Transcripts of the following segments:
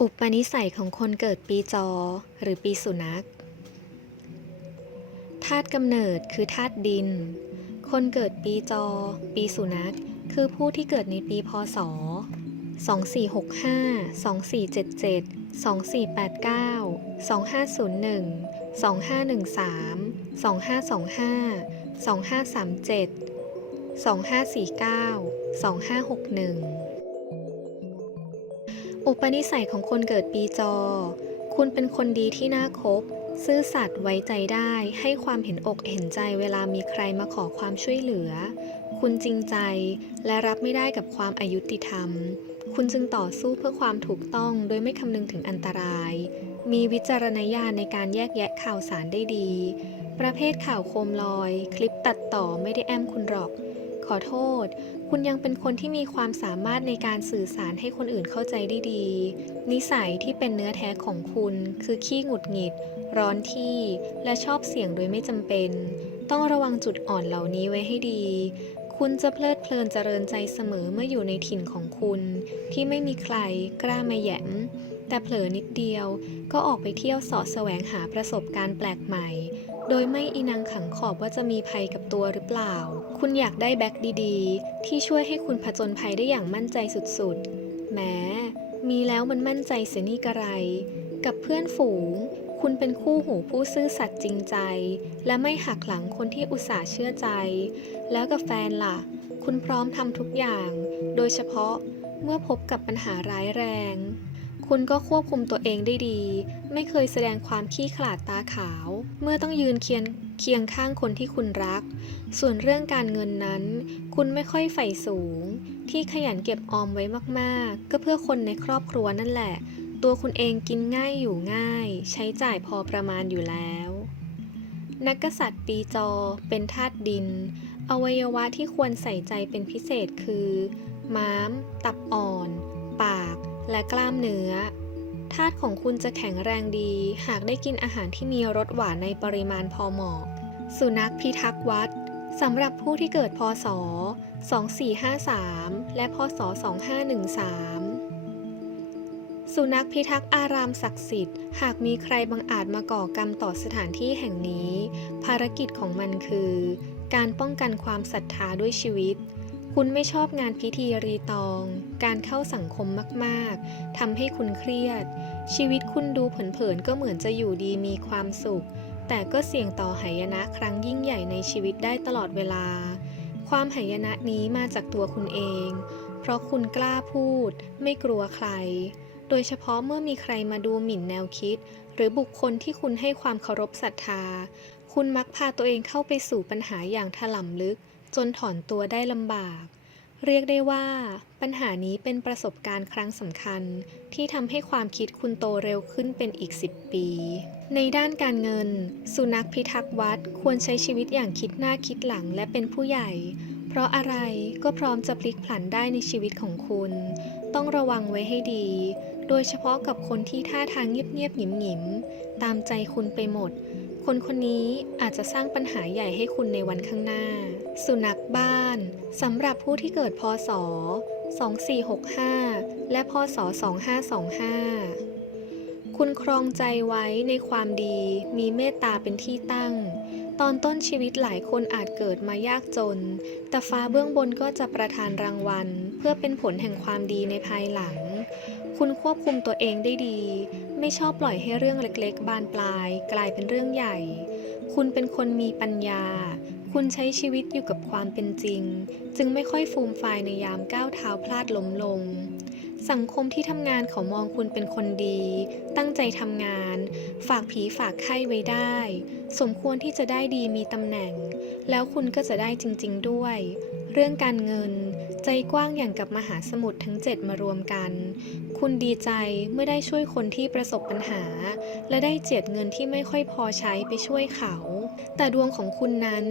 อุปนิสัยของคนเกิดปีจอ หรือปีสุนัขธาตุกำเนิดคือธาตุดิน คนเกิดปีจอ ปีสุนัข คือผู้ที่เกิดในปีพศ 2465 2477 2489 2501 2513 2525 2537 2549 2561 อุปนิสัยของคนเกิดปีจอ คุณเป็นคนดีที่น่าคบ ซื่อสัตย์ไว้ใจได้ ให้ความเห็นอกเห็นใจเวลามีใครมาขอความช่วยเหลือ คุณจริงใจและรับไม่ได้กับความอายุติธรรม คุณจึงต่อสู้เพื่อความถูกต้องโดยไม่คำนึงถึงอันตราย มีวิจารณญาณในการแยกแยะข่าวสารได้ดี ประเภทข่าวโคมลอย คลิปตัดต่อไม่ได้แอมคุณหรอก ขอโทษ คุณยังเป็นคนที่มีความสามารถในการสื่อสารให้คนอื่นเข้าใจได้ดี นิสัยที่เป็นเนื้อแท้ของคุณคือขี้หงุดหงิด ร้อนที่ และชอบเสี่ยงโดยไม่จำเป็น ต้องระวังจุดอ่อนเหล่านี้ไว้ให้ดี คุณจะเพลิดเพลินเจริญใจเสมอเมื่ออยู่ในถิ่นของคุณ ที่ไม่มีใครกล้ามาแหยมแต่เผลอนิดเดียวก็ออกไปเที่ยวสาะแสวงหาประสบการณ์แปลกใหม่ โดยไม่อีนังขังขอบว่าจะมีภัยกับตัวหรือเปล่า คุณอยากได้แบ็คดีๆ ที่ช่วยให้คุณผจญภัยได้อย่างมั่นใจสุดๆ แม้มีแล้วมันมั่นใจเสียนี่กระไร กับเพื่อนฝูง คุณเป็นคู่หูผู้ซื่อสัตย์จริงใจ และไม่หักหลังคนที่อุตส่าห์เชื่อใจ แล้วกับแฟนล่ะ คุณพร้อมทำทุกอย่าง โดยเฉพาะเมื่อพบกับปัญหาร้ายแรง คุณก็ควบคุมตัวเองได้ดี ไม่เคยแสดงความขี้ขลาดตาขาว เมื่อต้องยืนเคียงเคียงข้างคนที่คุณรัก ส่วนเรื่องการเงินนั้น คุณไม่ค่อยใฝ่สูง ที่ขยันเก็บออมไว้มากๆ ก็เพื่อคนในครอบครัวนั่นแหละ ตัวคุณเองกินง่ายอยู่ง่าย ใช้จ่ายพอประมาณอยู่แล้ว นักกษัตริย์ปีจอเป็นธาตุดิน อวัยวะที่ควรใส่ใจเป็นพิเศษคือ ม้าม ตับอ่อนปาก และกล้ามเนื้อธาตุของคุณจะแข็งแรงดี หากได้กินอาหารที่มีรสหวานในปริมาณพอเหมาะ สุนัขพิทักษ์วัดสำหรับผู้ที่เกิดพศ 2453 และพศ 2513 สุนัขพิทักษ์อารามศักดิ์สิทธิ์ หากมีใครบังอาจมาก่อกรรมต่อสถานที่แห่งนี้ ภารกิจของมันคือ การป้องกันความศรัทธาด้วยชีวิต คุณไม่ชอบงานพิธีรีตอง การเข้าสังคมมากๆทำให้คุณเครียด ชีวิตคุณดูเผินๆก็เหมือนจะอยู่ดีมีความสุข แต่ก็เสี่ยงต่อหายนะครั้งยิ่งใหญ่ในชีวิตได้ตลอดเวลา ความหายนะนี้มาจากตัวคุณเอง เพราะคุณกล้าพูด ไม่กลัวใคร โดยเฉพาะเมื่อมีใครมาดูหมิ่นแนวคิด หรือบุคคลที่คุณให้ความเคารพศรัทธา คุณมักพาตัวเองเข้าไปสู่ปัญหาอย่างถล่ำลึก จนถอนตัวได้ลำบาก เรียกได้ว่า ปัญหานี้เป็นประสบการณ์ครั้งสำคัญ ที่ทำให้ความคิดคุณโตเร็วขึ้นเป็นอีก 10 ปี ในด้านการเงิน สุนัขพิทักษ์วัดควรใช้ชีวิตอย่างคิดหน้าคิดหลังและเป็นผู้ใหญ่ เพราะอะไรก็พร้อมจะพลิกผันได้ในชีวิตของคุณ ต้องระวังไว้ให้ดี โดยเฉพาะกับคนที่ท่าทางเงียบๆหยิมๆตามใจคุณไปหมด คนคนนี้อาจจะสร้างปัญหาใหญ่ให้คุณในวันข้างหน้า สุนัขบ้านสำหรับผู้ที่เกิดพศ 2465 และพศ 2525 คุณครองใจไว้ในความดีมีเมตตาเป็นที่ตั้ง ตอนต้นชีวิตหลายคนอาจเกิดมายากจน แต่ฟ้าเบื้องบนก็จะประทานรางวัล เพื่อเป็นผลแห่งความดีในภายหลัง คุณควบคุมตัวเองได้ดี ไม่ชอบปล่อยให้เรื่องเล็กๆ บานปลาย กลายเป็นเรื่องใหญ่ คุณเป็นคนมีปัญญา คุณใช้ชีวิตอยู่กับความเป็นจริง จึงไม่ค่อยฟูมฟายในยามก้าวเท้าพลาดล้มลง สังคมที่ทำงานเขามองคุณเป็นคนดี ตั้งใจทำงาน ฝากผีฝากไข้ไว้ได้ สมควรที่จะได้ดีมีตำแหน่ง แล้วคุณก็จะได้จริง ๆด้วย เรื่องการเงิน ใจกว้างอย่างกับมหาสมุทรทั้งเจ็ดมารวมกัน คุณดีใจเมื่อได้ช่วยคนที่ประสบปัญหา และได้เจียดเงินที่ไม่ค่อยพอใช้ไปช่วยเขา แต่ดวงของคุณนั้น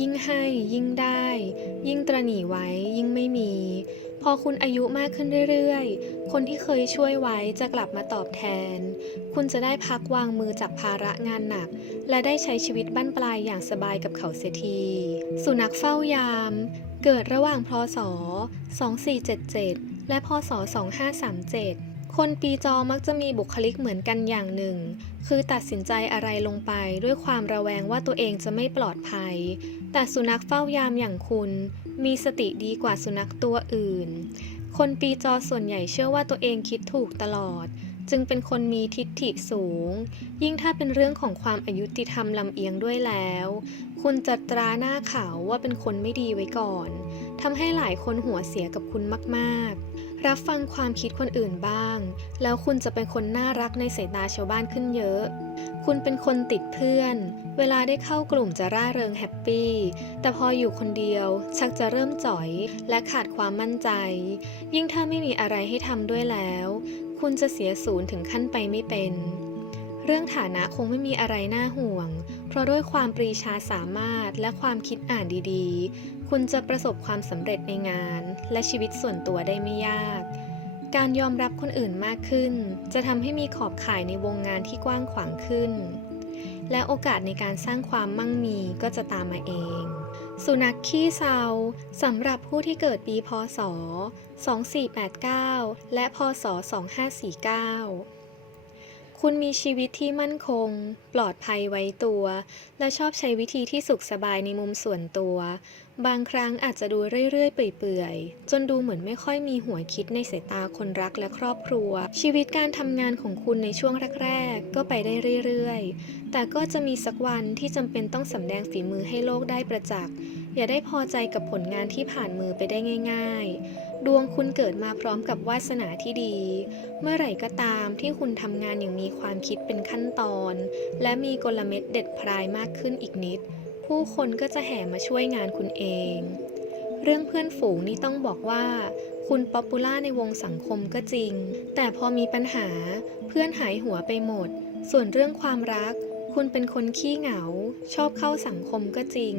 ยิ่งให้ยิ่งได้ ยิ่งตระหนี่ไว้ยิ่งไม่มี พอคุณอายุมากขึ้นเรื่อยๆ คนที่เคยช่วยไว้จะกลับมาตอบแทน คุณจะได้พักวางมือจากภาระงานหนัก และได้ใช้ชีวิตบั้นปลายอย่างสบายกับเขาเสียที สุนัขเฝ้ายาม เกิดระหว่างพศ 2477 และพศ 2537คคนปีจอมักจะมีบุคลิกเหมือนกันอย่างหนึ่ง คือตัดสินใจอะไรลงไปด้วยความระแวงว่าตัวเองจะไม่ปลอดภัย แต่สุนัขเฝ้ายามอย่างคุณ มีสติดีกว่าสุนัขตัวอื่น คนปีจอส่วนใหญ่เชื่อว่าตัวเองคิดถูกตลอด จึงเป็นคนมีทิฏฐิสูง ยิ่งถ้าเป็นเรื่องของความอายุติธรรมลำเอียงด้วยแล้ว คุณจะตราหน้าขาวว่าเป็นคนไม่ดีไว้ก่อนทำให้หลายคนหัวเสียกับคุณมากๆ รับฟังความคิดคนอื่นบ้าง แล้วคุณจะเป็นคนน่ารักในสายตาชาวบ้านขึ้นเยอะ คุณเป็นคนติดเพื่อน เวลาได้เข้ากลุ่มจะร่าเริงแฮปปี้ แต่พออยู่คนเดียว ชักจะเริ่มจ่อยและขาดความมั่นใจ ยิ่งถ้าไม่มีอะไรให้ทำด้วยแล้ว คุณจะเสียศูนย์ถึงขั้นไปไม่เป็น เรื่องฐานะคงไม่มีอะไรน่าห่วง เพราะด้วยความปรีชาสามารถและความคิดอ่านดีๆ คุณจะประสบความสำเร็จในงาน และชีวิตส่วนตัวได้ไม่ยาก การยอมรับคนอื่นมากขึ้น จะทำให้มีขอบข่ายในวงงานที่กว้างขวางขึ้น และโอกาสในการสร้างความมั่งมีก็จะตามมาเอง สุนัขขี้เซาสำหรับผู้ที่เกิดปีพศ 2489 และพศ 2549 คุณมีชีวิตที่มั่นคง ปลอดภัยไว้ตัว และชอบใช้วิธีที่สุขสบายในมุมส่วนตัว บางครั้งอาจจะดูเรื่อยๆ เปื่อยๆ จนดูเหมือนไม่ค่อยมีหัวคิดในสายตาคนรักและครอบครัว ชีวิตการทำงานของคุณในช่วงแรกๆ ก็ไปได้เรื่อยๆ แต่ก็จะมีสักวันที่จำเป็นต้องสำแดงฝีมือให้โลกได้ประจักษ์ อย่าได้พอใจกับผลงานที่ผ่านมือไปได้ง่าย ๆ ดวงคุณเกิดมาพร้อมกับวาสนาที่ดี เมื่อไหร่ก็ตามที่คุณทำงานอย่างมีความคิดเป็นขั้นตอน และมีกลเม็ดเด็ดพรายมากขึ้นอีกนิด ผู้คนก็จะแห่มาช่วยงานคุณเอง เรื่องเพื่อนฝูงนี่ต้องบอกว่า คุณป๊อปปูล่าในวงสังคมก็จริง แต่พอมีปัญหาเพื่อนหายหัวไปหมด ส่วนเรื่องความรัก คุณเป็นคนขี้เหงา ชอบเข้าสังคมก็จริง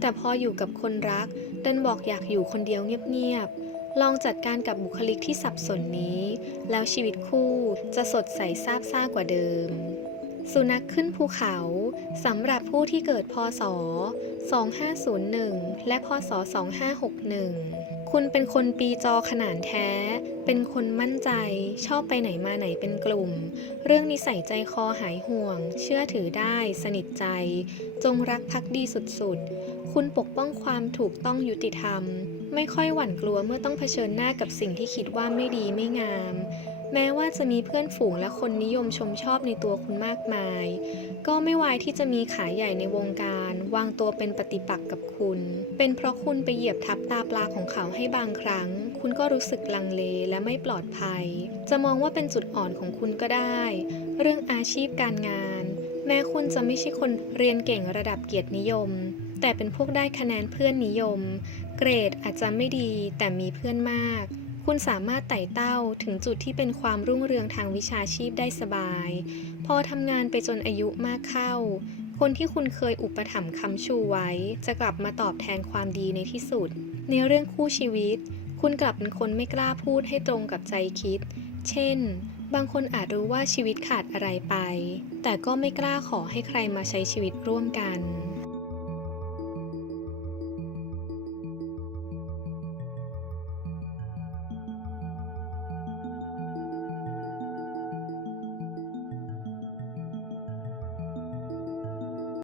แต่พออยู่กับคนรักดันบอกอยากอยู่คนเดียวเงียบๆ ลองจัดการกับบุคลิกที่สับสนนี้ แล้วชีวิตคู่จะสดใสซาบซ่ากว่าเดิม สุนัขขึ้นภูเขาสำหรับผู้ที่เกิดพศ 2501 และพศ 2561 คุณเป็นคนปีจอขนานแท้ เป็นคนมั่นใจ ชอบไปไหนมาไหนเป็นกลุ่ม เรื่องนิสัยใจคอหายห่วง เชื่อถือได้ สนิทใจ จงรักภักดีสุดๆ คุณปกป้องความถูกต้องยุติธรรม ไม่ค่อยหวั่นกลัวเมื่อต้องเผชิญหน้ากับสิ่งที่คิดว่าไม่ดีไม่งาม แม้ว่าจะมีเพื่อนฝูงและคนนิยมชมชอบในตัวคุณมากมาย ก็ไม่วายที่จะมีขาใหญ่ในวงการ วางตัวเป็นปฏิปักษ์กับคุณ เป็นเพราะคุณไปเหยียบทับตาปลาของเขาให้บางครั้ง คุณก็รู้สึกลังเลและไม่ปลอดภัย จะมองว่าเป็นจุดอ่อนของคุณก็ได้ เรื่องอาชีพการงาน แม้คุณจะไม่ใช่คนเรียนเก่งระดับเกียรตินิยม แต่เป็นพวกได้คะแนนเพื่อนนิยม เกรดอาจจะไม่ดีแต่มีเพื่อนมาก คุณสามารถไต่เต้าถึงจุดที่เป็นความรุ่งเรืองทางวิชาชีพได้สบาย พอทำงานไปจนอายุมากเข้า คนที่คุณเคยอุปถัมภ์ค้ำชูไว้ จะกลับมาตอบแทนความดีในที่สุด ในเรื่องคู่ชีวิต คุณกลับเป็นคนไม่กล้าพูดให้ตรงกับใจคิด เช่น บางคนอาจรู้ว่าชีวิตขาดอะไรไป แต่ก็ไม่กล้าขอให้ใครมาใช้ชีวิตร่วมกัน